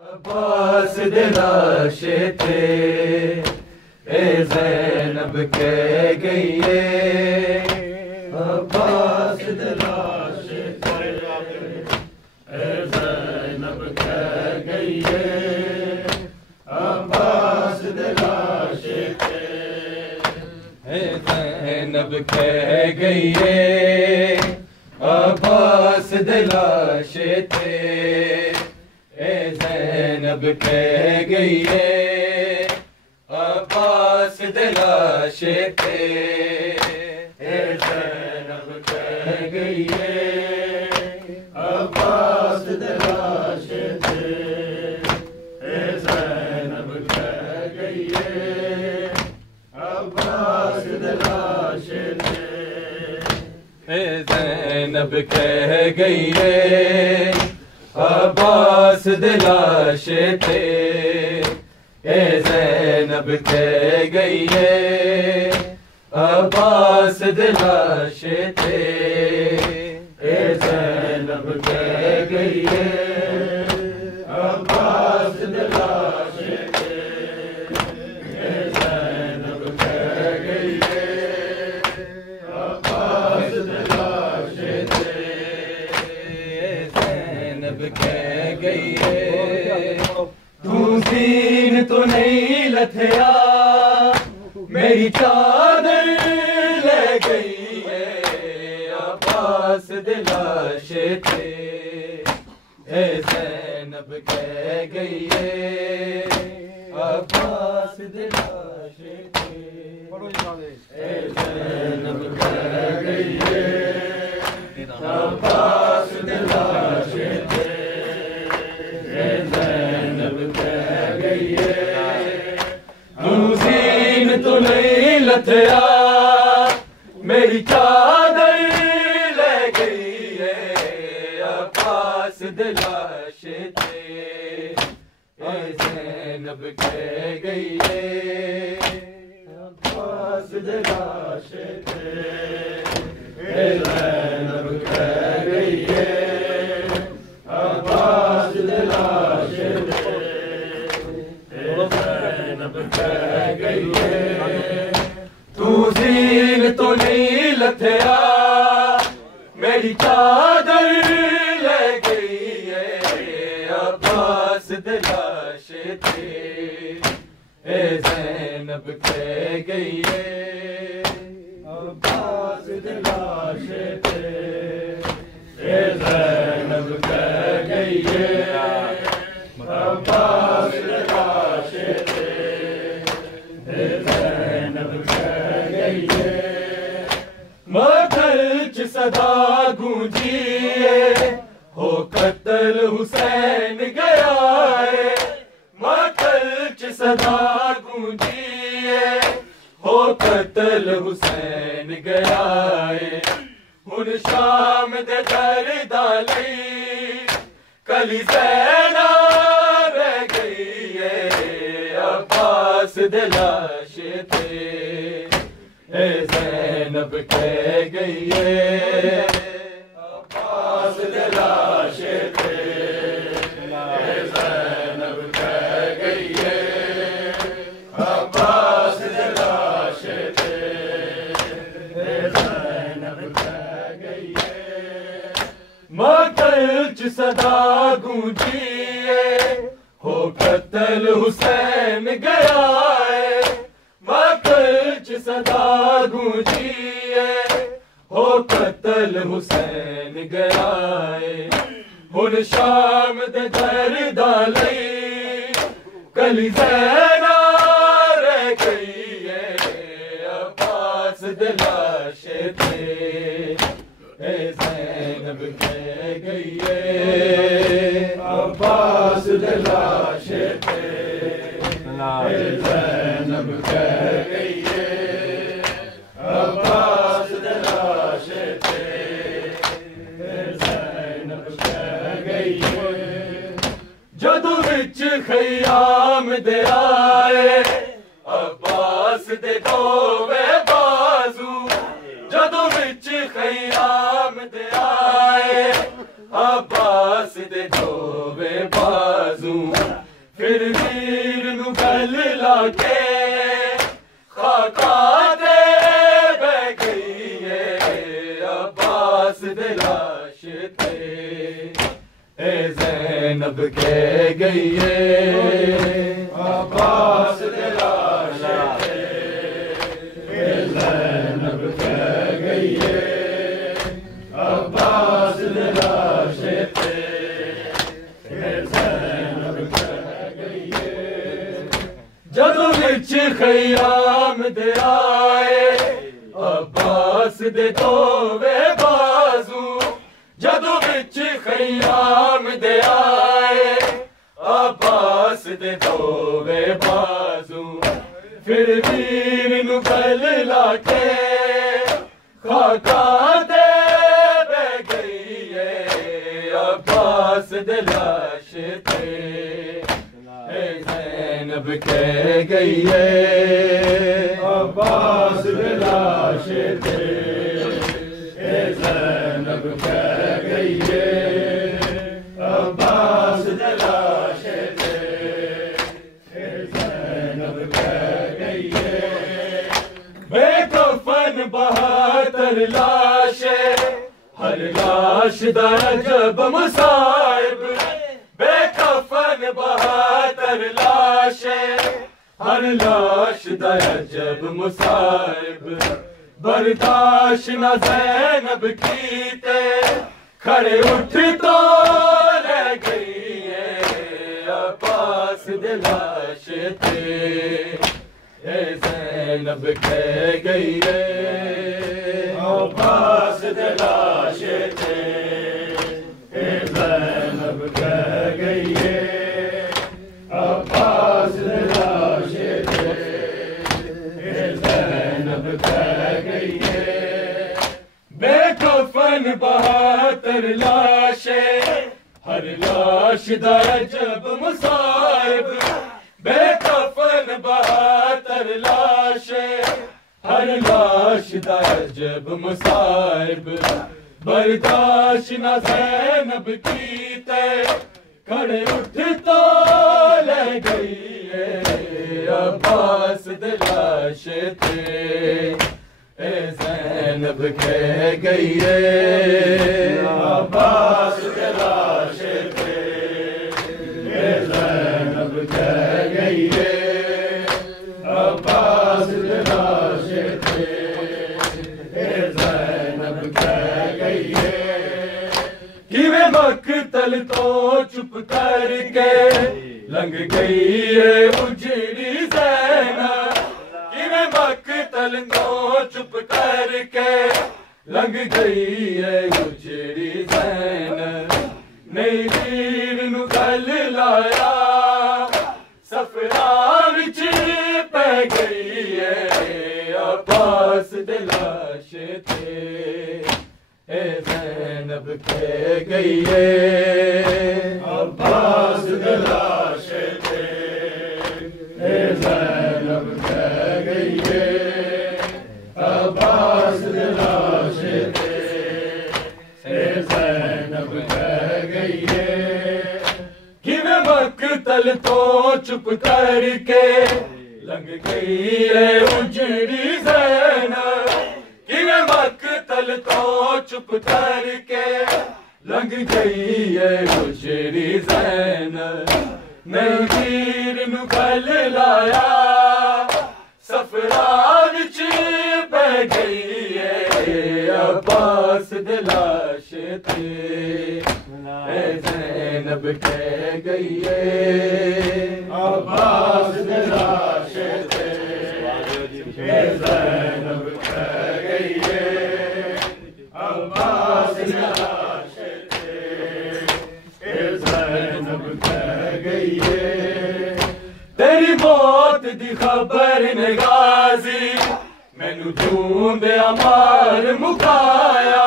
अब्बास दिलाशे थे ए ज़ैनब कह गई है। अब्बास दिलाशे थे ए ज़ैनब कह गई है। अब्बास दिलाशे थे ए ज़ैनब कह गई है। अब्बास दिलाशे थे ज़ैनब कह गई है। अब्बास दिलाशे थे ज़ैनब कह गई है। अब्बास दिलाशे थे ज़ैनब कह गई है। अब्बास दिलाशे थे ज़ैनब कह गई है। अब्बास दिलाशे थे ए ज़ैनब कह गई है। अब्बास दिलाशे थे ए ज़ैनब कह गई है। अब्बास दिलाशे थे ए ज़ैनब कह गई है। अब्बास दिलाशे थे कह गई है। तू दीन तो नहीं लथया मेरी चादर ले गई है। अब्बास दिलाशे थे ए ज़ैनब कह गई है। अब्बास दिलाशे थे ए ज़ैनब कह गई है। अब्बास दिलाशे थे तो नहीं लथया मेरी चादर ले गई है। अब्बास दिलाशे थे ए ज़ैनब कह गई है। अब्बास दिलाशे थे ए ज़ैनब कह गई है। अब्बास दिलाशे थे ए ज़ैनब कह गई है। तू ज़ीन तो नहीं लथया मेरी चादर ले गई है। अब्बास दिलाशे थे ए ज़ैनब कह गई है। अब्बास दिलाशे थे ए ज़ैनब कह गई है। अब्बास दिलाशे थे ए ज़ैनब कह गई है। मगरच सदा गूंजिए हो कत्ल हुसैन गया है। मगरच सदा गूंजिए हो कत्ल हुसैन गया है। हुन शाम दे दर्दा लई कली ज़ैना रह गई है। अब्बास दिलाशे थे ए ज़ैनब कह गई है। अब्बास दिलाशे थे ए ज़ैनब कह गई है। अब्बास दिलाशे थे ए ज़ैनब कह गई है। मगरच सदा गूंजिए हो कत्ल हुसैन गया है। मगरच सदा गूंजिए हो कत्ल हुसैन गया है। हुन शाम दे दर्दा लई कली ज़ैना रह गई है। अब्बास दिलाशे थे ए ज़ैनब कह गई है। अब्बास दिलाशे थे ए ज़ैनब कह गई है। अब्बास दिलाशे थे ए ज़ैनब कह गई है। जदों विच ख़याम दे आए अब्बास दे दोवे बाजू। जदों विच ख़याम दे आए अब्बास दे दोवे बाजू। फिर वीर नू गल लाके खाका दे बह गई है अब्बास दे लाश ते। ए ज़ैनब कह गई है अब्बास दे लाश ते। ए ज़ैनब कह गई है अब्बास दे लाश ते। जदों विच खयाम दे आए अब्बास दे दोवे बाजू। जदों विच खयाम दे आए अब्बास दे दोवे बाजू। फिर वीर नू गल लाके खाका दे बह गई है अब्बास दे लाश ते। ज़ैनब कह गई है अब्बास दे लाश ते। ज़ैनब कह गई है अब्बास दे लाश ते। ज़ैनब कह गई है बेकफन 72 लाशें हर लाश दा अजब मुसाइब। बेकफन 72 लाशें हर लाश दा अजब मुसाइब। बर्दाश्त न ज़ैनब कीते खड़े उठ तो रह गई है अब्बास दे लाश ते। ए ज़ैनब कह गई है अब्बास दे लाश ते। ज़ैनब कह गई है अब्बास दे लाश ते। ज़ैनब कह गई है बेकफन 72 लाशें हर लाश दा अजब मुसाइब। बेकफन 72 लाशें हर लाश दा अजब मुसाइब। बर्दाश्त न ज़ैनब कीते खड़े उठ तो ले गई है अब्बास दे लाश ते। ए ज़ैनब कह गई है अब्बास दे लाश ते। ए ज़ैनब कह गई है अब्बास दे लाश ते। ज़ैनब कह गई है किवें मकतल तो चुप करके लंघ गई है उजड़ी ज़ैनब। किवें मकतल तो चुप करके लंघ गई है उजड़ी ज़ैनब। नहीं वीर नू गल लाया सफरा विच पै गई है अब्बास दे लाश ते। ए ज़ैनब कह गई है अब्बास दे लाश ते। ज़ैनब कह गई है अब्बास दे लाश ते। ज़ैनब कह गई है किवें मकतल तो चुप करके लंघ गई है उजड़ी ज़ैनब। किवें मकतल तो चुप करके लंघ गई है उजड़ी ज़ैनब। नहीं वीर नू गल लाया सफरा विच पै गई है अब्बास दे लाश ते। ज़ैनब कह गई है अब्बास दे लाश ते। ज़ैनब कह गई है अब्बास दे लाश ते। ज़ैनब कह गई है तेरी मौत दी खबर ने गाजी मैनू ढूंढे अमार मुकाया।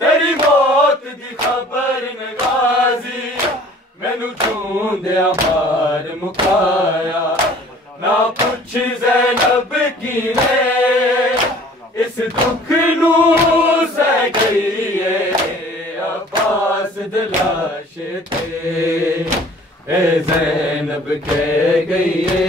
तेरी मौत दी खबर ने गाजी मैनू ढूंढे अमार मुकाया। ना पुछ ज़ैनब कीने इस दुख नू सह गई है अब्बास दे लाश ते। ए ज़ैनब कह गई है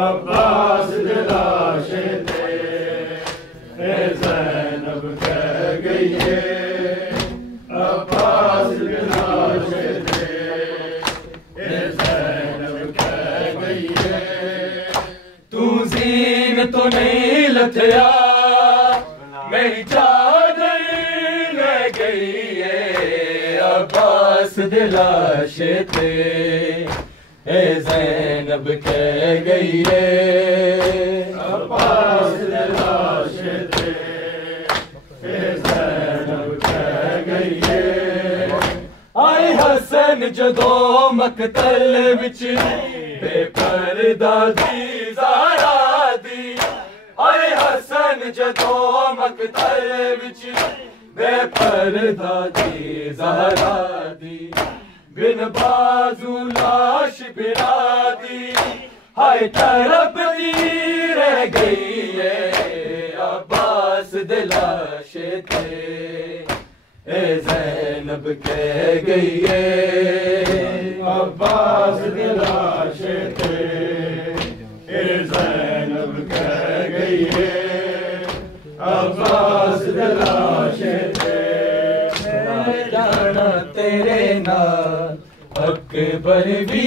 अब्बास दे लाशे ते, ए ज़ैनब कह गई है अब्बास दे लाशे ते, ए ज़ैनब कह गई है तू ज़ीन तो नहीं लथया मेरी चादर ले गई है अब्बास दे लाशे ते, ए ज़ैनब कह गई है अब्बास दे लाशे ते, ए ज़ैनब कह गई है आए हसन जदों मकतल विच बेपर्दा दी ज़हरा दी, आए हसन जदों मकतल विच बेपर्दा दी ज़हरा दी, बिन बाजू लाश बिरा दी हाय तड़पती रह गई है अब्बास दे लाशे ते, ए ज़ैनब कह गई है अब्बास दे लाशे ते, ए ज़ैनब कह गई है अब्बास दे लाशे ते, जाना तेरे नाल अकबर भी